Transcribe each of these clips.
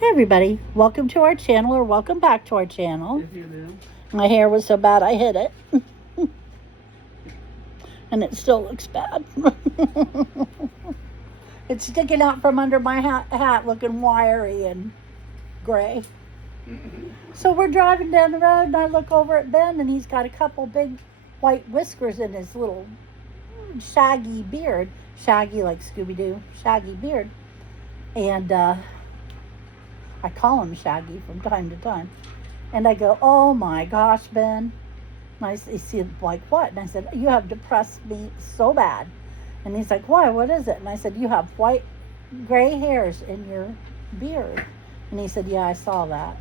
Hey everybody, welcome to our channel, or welcome back to our channel. If you do. My hair was so bad I hit it. And it still looks bad. It's sticking out from under my hat looking wiry and gray. So we're driving down the road and I look over at Ben and he's got a couple big white whiskers in his little shaggy beard. Shaggy like Scooby-Doo, shaggy beard. And I call him Shaggy from time to time. And I go, oh my gosh, Ben. And he said, like what? And I said, you have depressed me so bad. And he's like, why? What is it? And I said, you have white, gray hairs in your beard. And he said, yeah, I saw that.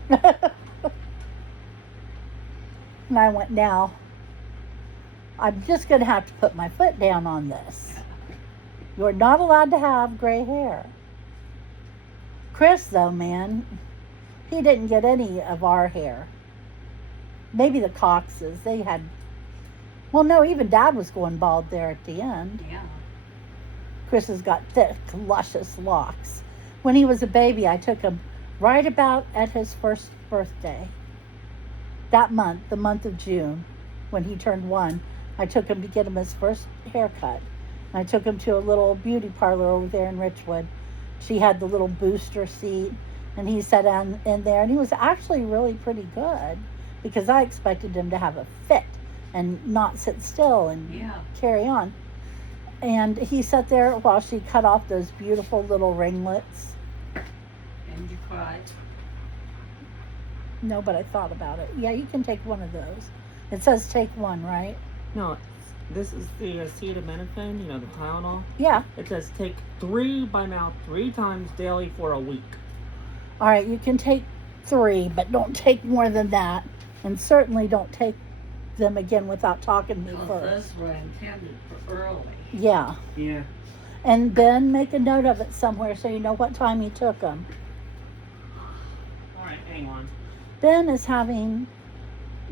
And I went, now, I'm just going to have to put my foot down on this. You're not allowed to have gray hair. Chris, though, man, he didn't get any of our hair. Maybe the Coxes, they had, well, no, even Dad was going bald there at the end. Yeah. Chris has got thick, luscious locks. When he was a baby, I took him right about at his first birthday. That month, the month of June, when he turned 1, I took him to get him his first haircut. And I took him to a little beauty parlor over there in Richwood. She had the little booster seat, and he sat down in there, and he was actually really pretty good, because I expected him to have a fit and not sit still and carry on. And he sat there while she cut off those beautiful little ringlets. And you cried? No, but I thought about it. Yeah, you can take one of those. It says take one, right? No, this is the acetaminophen, the Tylenol. Yeah. It says take 3 by mouth 3 times daily for a week. All right, you can take 3, but don't take more than that. And certainly don't take them again without talking to me first. Those were intended for early. Yeah. Yeah. And then make a note of it somewhere so you know what time you took them. All right, hang on. Ben is having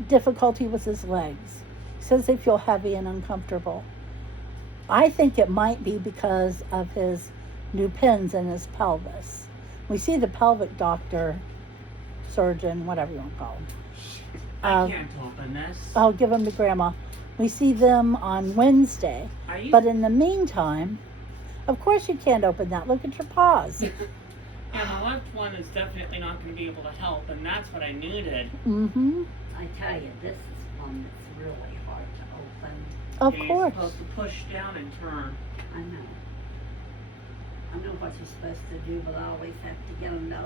difficulty with his legs. He says they feel heavy and uncomfortable. I think it might be because of his new pins in his pelvis. We see the pelvic doctor, surgeon, whatever you want to call him. I can't open this. I'll give them to Grandma. We see them on Wednesday. But in the meantime, of course you can't open that. Look at your paws. Yeah, the left one is definitely not going to be able to help, and that's what I needed. Mm-hmm. I tell you, this is one that's really hard to open. Of You're course. supposed to push down and turn. I know. I know what you're supposed to do, but I always have to get them to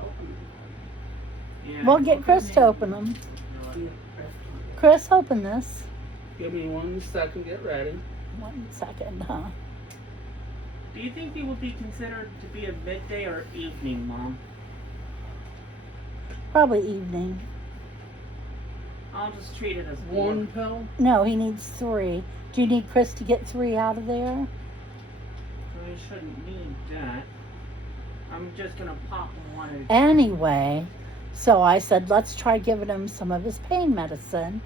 open them. Yeah. We'll get Chris to open them. Chris, open this. Give me 1 second, get ready. 1 second, huh? Do you think they would be considered to be a midday or evening, Mom? Probably evening. I'll just treat it as 1 pill? No, he needs 3. Do you need Chris to get 3 out of there? I shouldn't need that. I'm just going to pop one at a time. Anyway, so I said, let's try giving him some of his pain medicine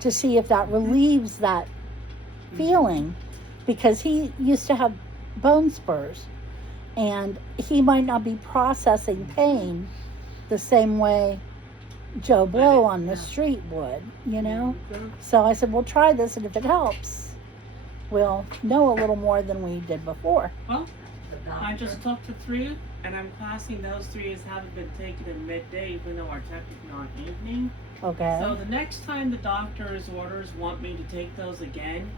to see if that relieves that feeling, because he used to have bone spurs and he might not be processing pain the same way Joe Blow on the street would, So I said, we'll try this, and if it helps, we'll know a little more than we did before. Well, I just talked to 3, and I'm classing those 3 as having been taken in midday, even though are technically on evening. Okay. So the next time the doctor's orders want me to take those again,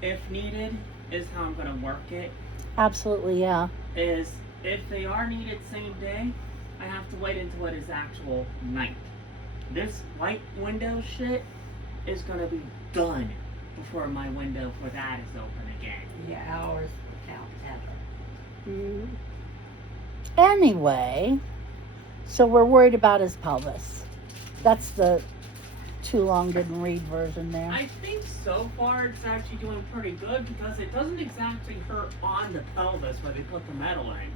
if needed, is how I'm going to work it. Absolutely, yeah. Is if they are needed same day, I have to wait until it is actual night. This white window shit is going to be done before my window for that is open again. Yeah, hours will count ever. Mm. Anyway, so we're worried about his pelvis. That's the too long didn't read version there. I think so far it's actually doing pretty good, because it doesn't exactly hurt on the pelvis where they put the metal in.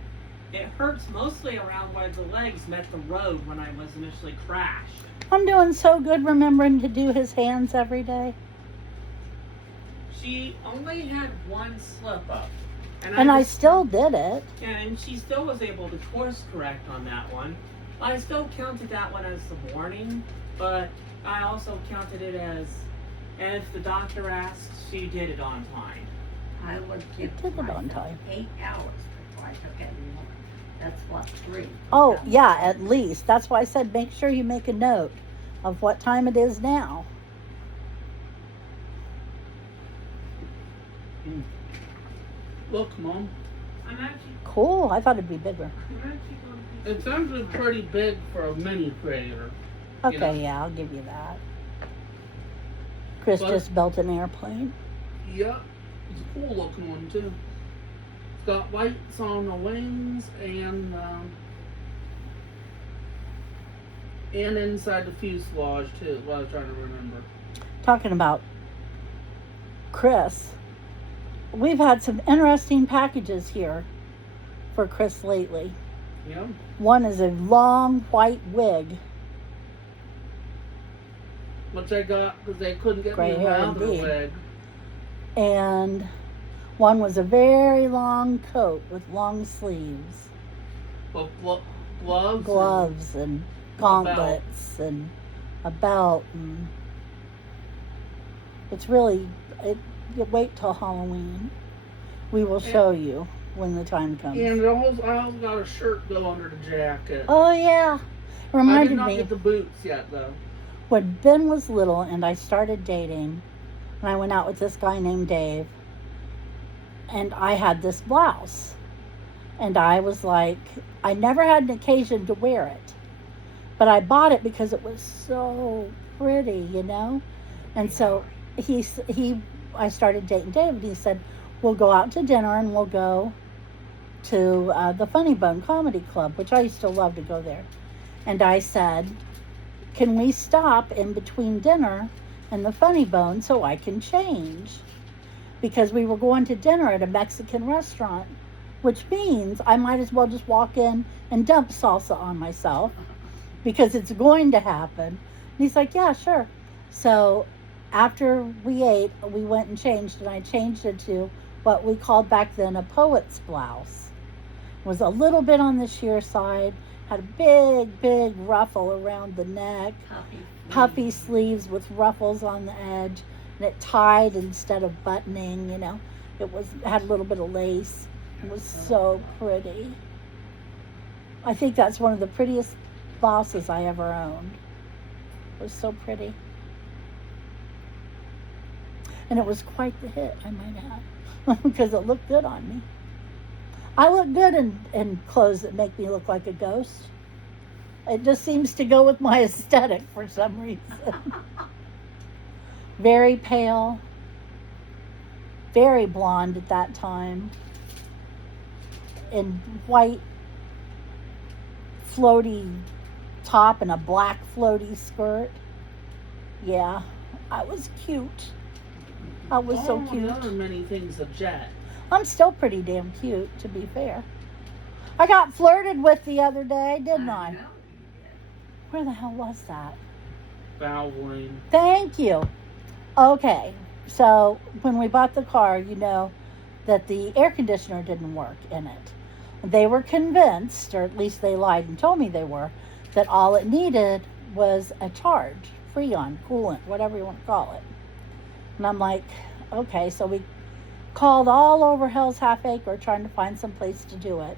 It hurts mostly around where the legs met the road when I was initially crashed. I'm doing so good remembering to do his hands every day. She only had 1 slip up. And I still did it. Yeah, and she still was able to course correct on that one. I still counted that one as the morning, but I also counted it as, and if the doctor asked, she did it on time. I would give did it on myself time. 8 hours before I took any more. That's what, 3. Oh, yeah, at least. That's why I said make sure you make a note of what time it is now. Look, Mom. I'm actually, Cool. I thought it'd be bigger. I'm actually going to. It's actually pretty big for a mini creator. Okay, know. yeah, I'll give you that. Chris But- just built an airplane. Yeah, it's a cool looking one too. It's got lights on the wings and inside the fuselage too. What I was trying to remember. Talking about Chris, we've had some interesting packages here for Chris lately. Yeah. One is a long white wig. Which I got because they couldn't get Gray me hair around the indeed. wig. And one was a very long coat with long sleeves, But gloves. gloves and gauntlets and a belt, and it's really you wait till Halloween. We will show you when the time comes. And I also got a shirt go under the jacket. Oh yeah, I reminded did not me get the boots yet though. when Ben was little and I started dating, and I went out with this guy named Dave, and I had this blouse, and I was like, I never had an occasion to wear it, but I bought it because it was so pretty, you know. And so I started dating Dave, and he said, we'll go out to dinner and we'll go to the Funny Bone Comedy Club, which I used to love to go there. And I said, can we stop in between dinner and the Funny Bone so I can change? Because we were going to dinner at a Mexican restaurant, which means I might as well just walk in and dump salsa on myself because it's going to happen. And he's like, yeah, sure. So after we ate, we went and changed, and I changed it to what we called back then a poet's blouse. It was a little bit on the sheer side, had a big ruffle around the neck, puffy sleeves with ruffles on the edge, and it tied instead of buttoning, you know. It had a little bit of lace. It was so pretty. I think that's one of the prettiest blouses I ever owned. It was so pretty. And it was quite the hit, I might add, because it looked good on me. I look good in clothes that make me look like a ghost. It just seems to go with my aesthetic for some reason. Very pale, very blonde at that time, in white floaty top and a black floaty skirt. Yeah, I was cute. I was so cute. Other many things of Jet. I'm still pretty damn cute, to be fair. I got flirted with the other day, didn't I? know. Where the hell was that? Valvoline. Thank you. Okay, so when we bought the car, you know that the air conditioner didn't work in it. They were convinced, or at least they lied and told me they were, that all it needed was a charge, Freon, coolant, whatever you want to call it. And I'm like, okay, so we called all over Hell's Half Acre trying to find some place to do it.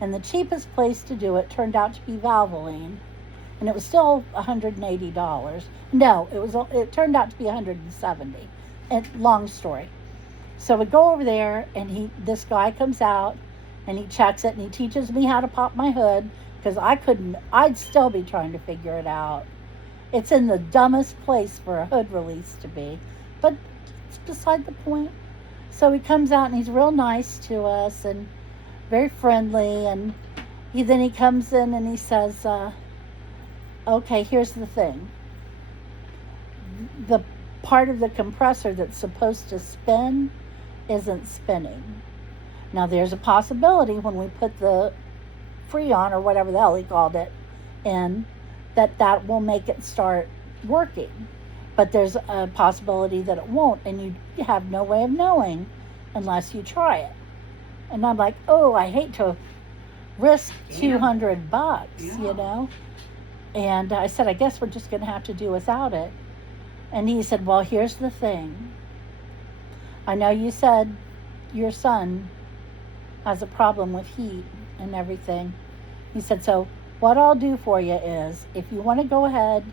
And the cheapest place to do it turned out to be Valvoline. And it was still $180. No, it turned out to be $170. And long story. So we go over there, and this guy comes out, and he checks it, and he teaches me how to pop my hood, because I'd still be trying to figure it out. It's in the dumbest place for a hood release to be, but it's beside the point. So he comes out, and he's real nice to us, and very friendly, and then he comes in, and he says, okay, here's the thing. The part of the compressor that's supposed to spin isn't spinning. Now, there's a possibility when we put the Freon, or whatever the hell he called it, in, that will make it start working. But there's a possibility that it won't, and you have no way of knowing unless you try it. And I'm like, oh, I hate to risk Yeah. $200, Yeah. you know? And I said, I guess we're just going to have to do without it. And he said, well, here's the thing. I know you said your son has a problem with heat and everything. He said, so what I'll do for you is, if you want to go ahead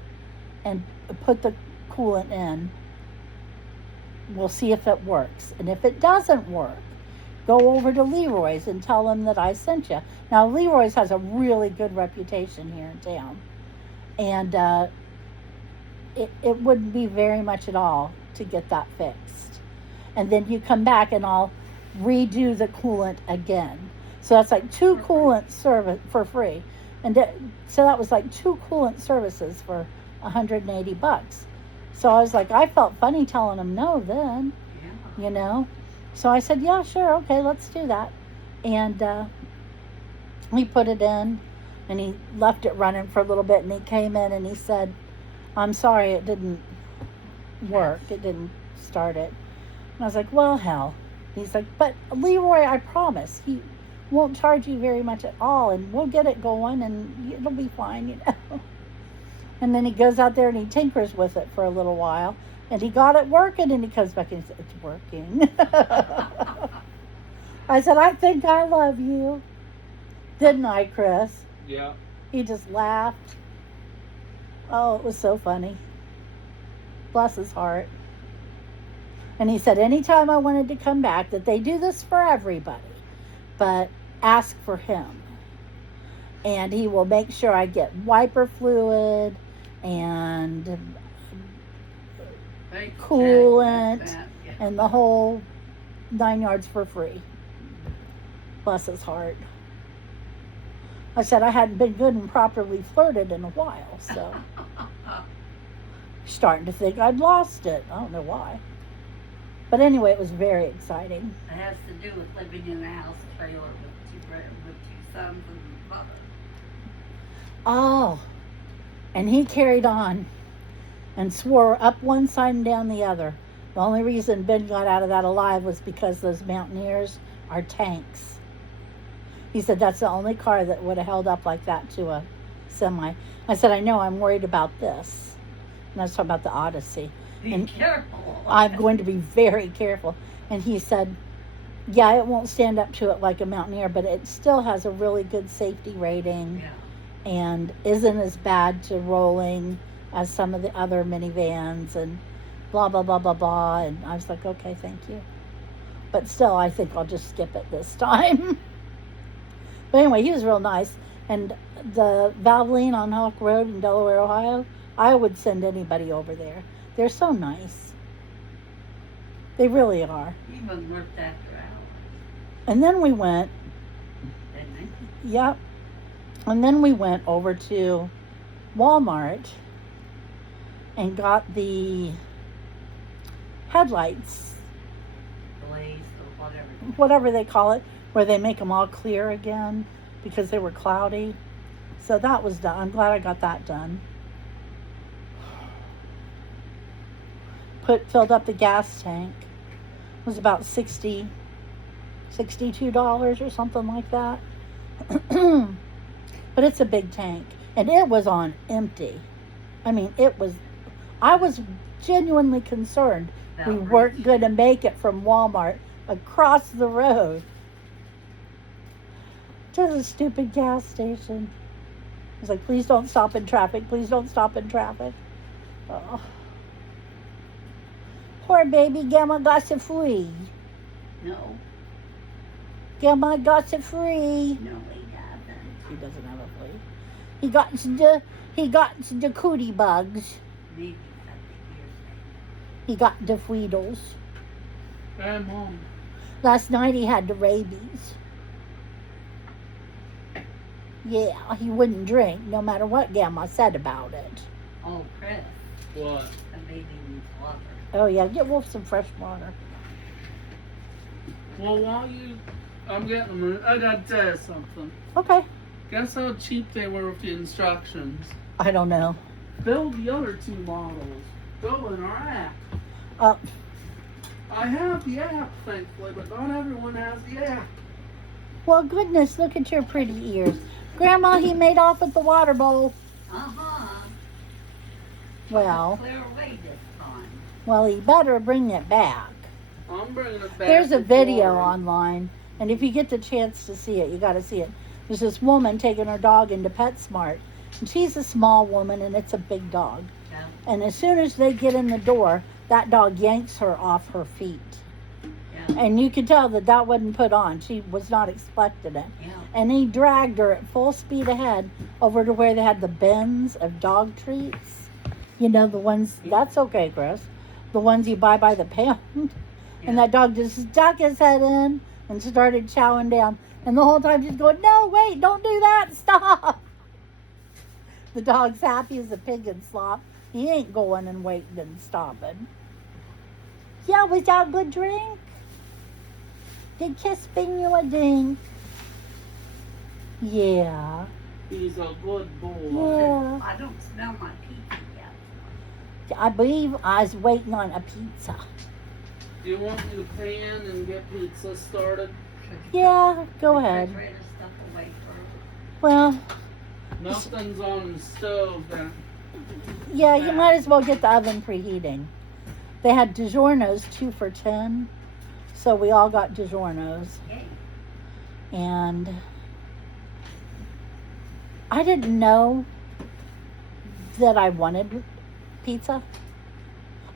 and put the coolant in, we'll see if it works. And if it doesn't work, go over to Leroy's and tell them that I sent you. Now, Leroy's has a really good reputation here in town. And it wouldn't be very much at all to get that fixed. And then you come back and I'll redo the coolant again. So that's like 2 coolant service for free. And so that was like 2 coolant services for $180. So I was like, I felt funny telling him no then, Yeah. you know. So I said, yeah, sure, okay, let's do that. And he put it in, and he left it running for a little bit, and he came in and he said, I'm sorry, it didn't work. It didn't start it. And I was like, well, hell. He's like, but Leroy, I promise, he won't charge you very much at all, and we'll get it going, and it'll be fine, you know. And then he goes out there and he tinkers with it for a little while, and he got it working, and he comes back and he said, it's working. I said, I think I love you. Didn't I, Chris? Yeah. He just laughed. Oh, it was so funny. Bless his heart. And he said, anytime I wanted to come back, that they do this for everybody, but ask for him. And he will make sure I get wiper fluid and Fake coolant check, yeah. and the whole 9 yards for free. Bless his heart. I said I hadn't been good and properly flirted in a while, so starting to think I'd lost it. I don't know why. But anyway, it was very exciting. It has to do with living in a house trailer with two sons and a mother. Oh, and he carried on and swore up one side and down the other. The only reason Ben got out of that alive was because those Mountaineers are tanks. He said that's the only car that would have held up like that to a semi. I said, I know, I'm worried about this. And I was talking about the Odyssey. Be And careful. I'm going to be very careful. And he said, yeah, it won't stand up to it like a Mountaineer, but it still has a really good safety rating. Yeah. And isn't as bad to rolling as some of the other minivans and blah, blah, blah, blah, blah. And I was like, okay, thank you. But still, I think I'll just skip it this time. But anyway, he was real nice. And the Valvoline on Hawk Road in Delaware, Ohio, I would send anybody over there. They're so nice. They really are. Even worked after hours, And then we went, didn't they? yep. And then we went over to Walmart and got the headlights, Glazed or whatever. whatever they call it, where they make them all clear again because they were cloudy. So that was done. I'm glad I got that done. Filled up the gas tank. It was about $62 or something like that. But it's a big tank. And it was on empty. I mean, I was genuinely concerned we weren't going to make it from Walmart across the road to the stupid gas station. I was like, please don't stop in traffic. Please don't stop in traffic. Oh. Poor baby Gamma got it free. No, Gamma got it free. no, he doesn't. He doesn't have a flea. He got the cootie bugs. Maybe something hearsay. He got the Weedles. Hey, Mom. Last night he had the rabies. Yeah, he wouldn't drink no matter what Gamma said about it. Oh, Chris, What? the baby needs water. Oh yeah, get Wolf some fresh water. Well, I'm getting them. I gotta tell you something. Okay. Guess how cheap they were with the instructions? I don't know. Build the other 2 models. Go in our app. Uh, I have the app, thankfully, but not everyone has the app. Well, goodness, look at your pretty ears. Grandma, he made off with the water bowl. Well, Clear away this time. well, he better bring it back. I'm bringing it back. There's a before video him. online, and if you get the chance to see it, you got to see it. There's this woman taking her dog into PetSmart, and she's a small woman, and it's a big dog. Yeah. And as soon as they get in the door, that dog yanks her off her feet. Yeah. And you could tell that that wasn't put on. She was not expecting it. Yeah. And he dragged her at full speed ahead over to where they had the bins of dog treats. You know, the ones, that's okay, Chris. The ones you buy by the pound. And that dog just stuck his head in and started chowing down. And the whole time she's going, no, wait, don't do that, stop. The dog's happy as a pig in slop. He ain't going and waiting and stopping. Yeah, was that a good drink? Did Kiss bring you a drink? Yeah. He's a good boy. Yeah. I don't smell my pizza yet. I believe I was waiting on a pizza. Do you want me to pan and get pizza started? Yeah, go ahead. Refrigerator stuff away first. Well, Nothing's on the stove then. yeah, you might as well get the oven preheating. They had DiGiorno's 2 for $10, so we all got DiGiorno's. Yay. And I didn't know that I wanted pizza.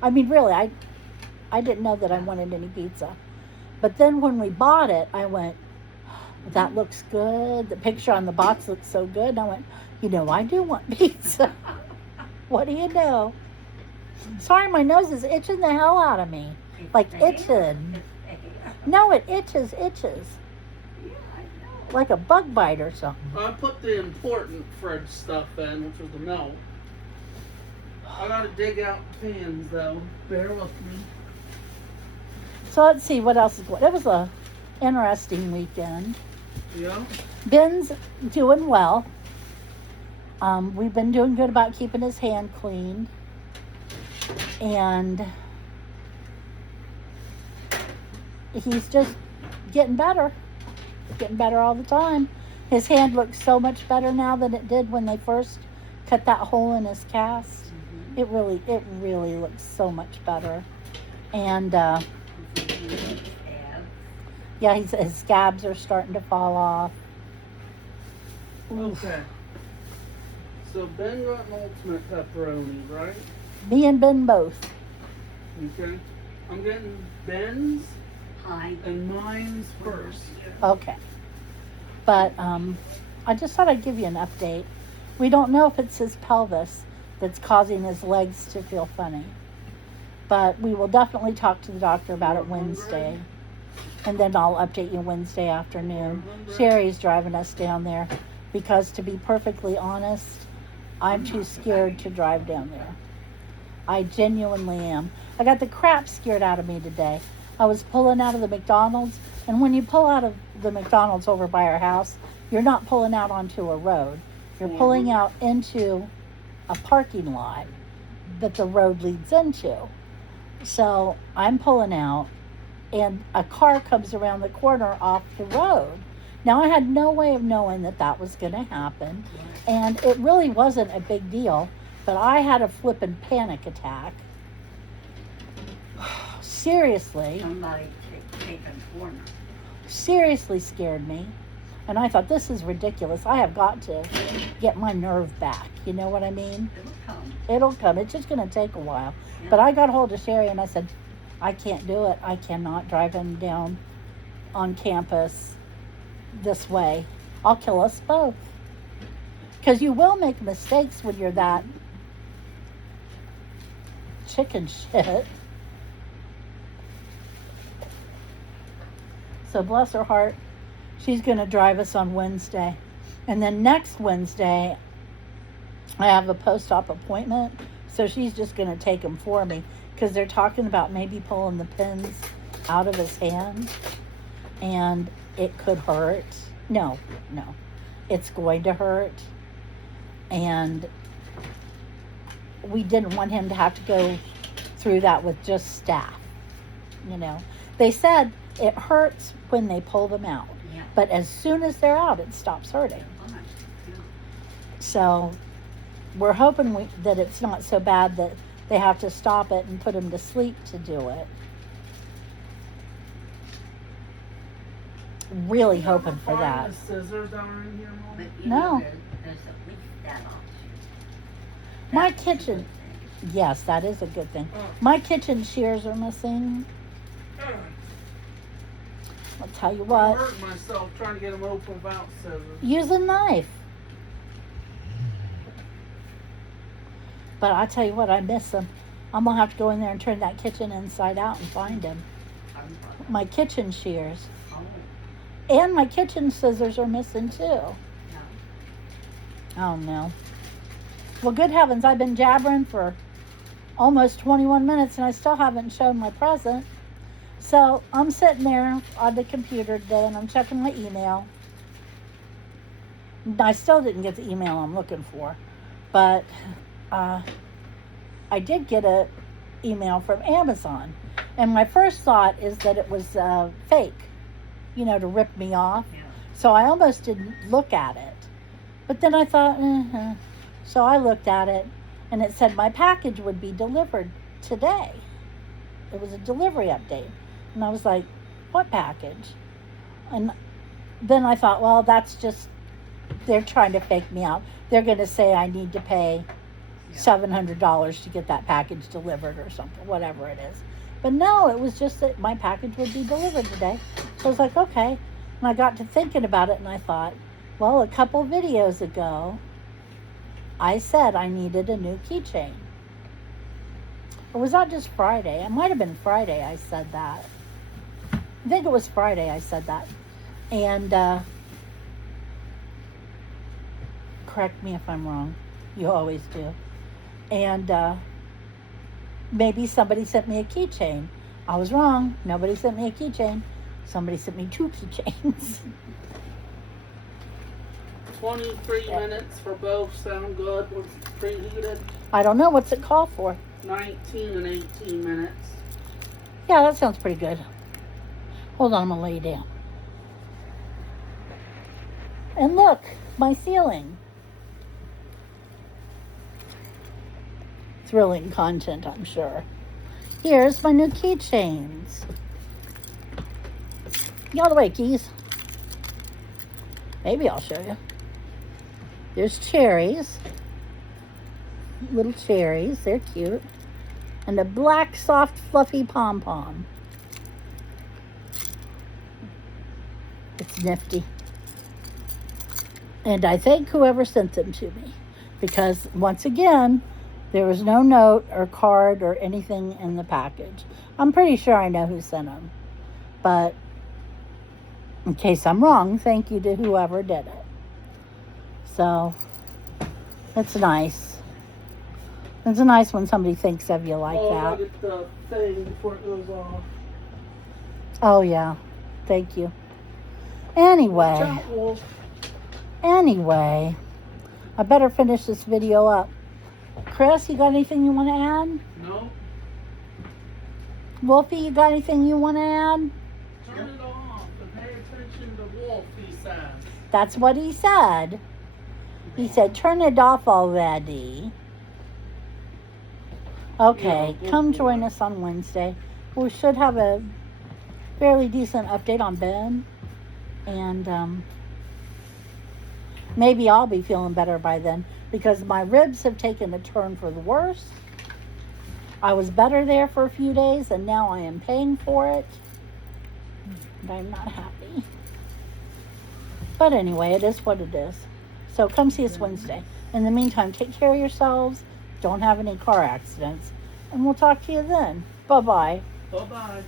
I mean, really, I didn't know that I wanted any pizza. But then when we bought it, I went, that looks good. The picture on the box looks so good. And I went, you know, I do want pizza. What do you know? Sorry, my nose is itching the hell out of me. It's Like the hair. itching. It's the hair. No, it itches. Yeah, I know. Like a bug bite or something. I put the important fridge stuff in, which was the milk. I gotta dig out the pans though. Bear with me. So let's see what else is going. It was a interesting weekend. Yeah. Ben's doing well. We've been doing good about keeping his hand clean. And he's just getting better. Getting better all the time. His hand looks so much better now than it did when they first cut that hole in his cast. It really looks so much better. And yeah, his scabs are starting to fall off. Oof. Okay. So Ben got an ultimate pepperoni, right? Me and Ben both. Okay. I'm getting Ben's Hi. and mine's first. Okay. But I just thought I'd give you an update. We don't know if it's his pelvis that's causing his legs to feel funny. But we will definitely talk to the doctor about it Wednesday. And then I'll update you Wednesday afternoon. Sherry's driving us down there because, to be perfectly honest, I'm too scared to drive down there. I genuinely am. I got the crap scared out of me today. I was pulling out of the McDonald's, and when you pull out of the McDonald's over by our house, you're not pulling out onto a road. You're pulling out into a parking lot that the road leads into. So I'm pulling out, and a car comes around the corner off the road. Now, I had no way of knowing that that was going to happen, and it really wasn't a big deal, but I had a flippin' panic attack. Seriously. Somebody taking corner. Seriously scared me. And I thought, this is ridiculous. I have got to get my nerve back. You know what I mean? It'll come. It'll come. It's just going to take a while. Yeah. But I got hold of Sherry and I said, I can't do it. I cannot drive him down on campus this way. I'll kill us both. Because you will make mistakes when you're that chicken shit. So bless her heart, she's going to drive us on Wednesday. And then next Wednesday, I have a post-op appointment. So she's just going to take him for me. Because they're talking about maybe pulling the pins out of his hand. And it could hurt. No. It's going to hurt. And we didn't want him to have to go through that with just staff. You know. They said it hurts when they pull them out. Yeah. But as soon as they're out, it stops hurting. Fine. Yeah. So we're hoping that it's not so bad that they have to stop it and put him to sleep to do it. Really hoping for that. The scissors down in here, Mom? But you No. know, there's at least that option. My That's a kitchen- good thing. Yes, that is a good thing. Oh. My kitchen shears are missing. I'll tell you I what. hurt myself trying to get them open without scissors. Use a knife. But I tell you what, I miss them. I'm gonna have to go in there and turn that kitchen inside out and find them. My kitchen shears Oh, and my kitchen scissors are missing too. no. Oh no. Well, good heavens, I've been jabbering for almost 21 minutes and I still haven't shown my present. So I'm sitting there on the computer today and I'm checking my email. I still didn't get the email I'm looking for, but I did get an email from Amazon. And my first thought is that it was fake, to rip me off. Yeah. So I almost didn't look at it. But then I thought, So I looked at it and it said my package would be delivered today. It was a delivery update. And I was like, what package? And then I thought, well, that's just, they're trying to fake me out. They're going to say I need to pay $700 to get that package delivered or something, whatever it is. But no, it was just that my package would be delivered today. So I was like, okay. And I got to thinking about it and I thought, well, a couple videos ago, I said I needed a new keychain. Or was that just Friday? It might have been Friday I said that. I think it was Friday I said that. And correct me if I'm wrong. You always do. And maybe somebody sent me a keychain. I was wrong. Nobody sent me a keychain. Somebody sent me 2 keychains. 23 minutes for both sound good once it's preheated. I don't know. What's it called for? 19 and 18 minutes. Yeah, that sounds pretty good. Hold on, I'm going to lay down. And look, my ceiling. Thrilling content, I'm sure. Here's my new keychains. Get out of the way, keys. Maybe I'll show you. There's cherries. Little cherries. They're cute. And a black, soft, fluffy pom-pom. It's nifty. And I thank whoever sent them to me. Because, once again, there was no note or card or anything in the package. I'm pretty sure I know who sent them. But in case I'm wrong, thank you to whoever did it. So, it's nice. It's nice when somebody thinks of you like I that. get the thing before it goes off. Oh, yeah. Thank you. Anyway. Watch out, Wolf. Anyway. I better finish this video up. Chris, you got anything you want to add? No. Wolfie, you got anything you want to add? Turn it off and pay attention to Wolf, he says. That's what he said. He said, turn it off already. Okay, Yeah, come Wolf will. join us on Wednesday. We should have a fairly decent update on Ben. And maybe I'll be feeling better by then. Because my ribs have taken a turn for the worse. I was better there for a few days, and now I am paying for it. And I'm not happy. But anyway, it is what it is. So come see us Wednesday. In the meantime, take care of yourselves. Don't have any car accidents. And we'll talk to you then. Bye-bye. Bye-bye.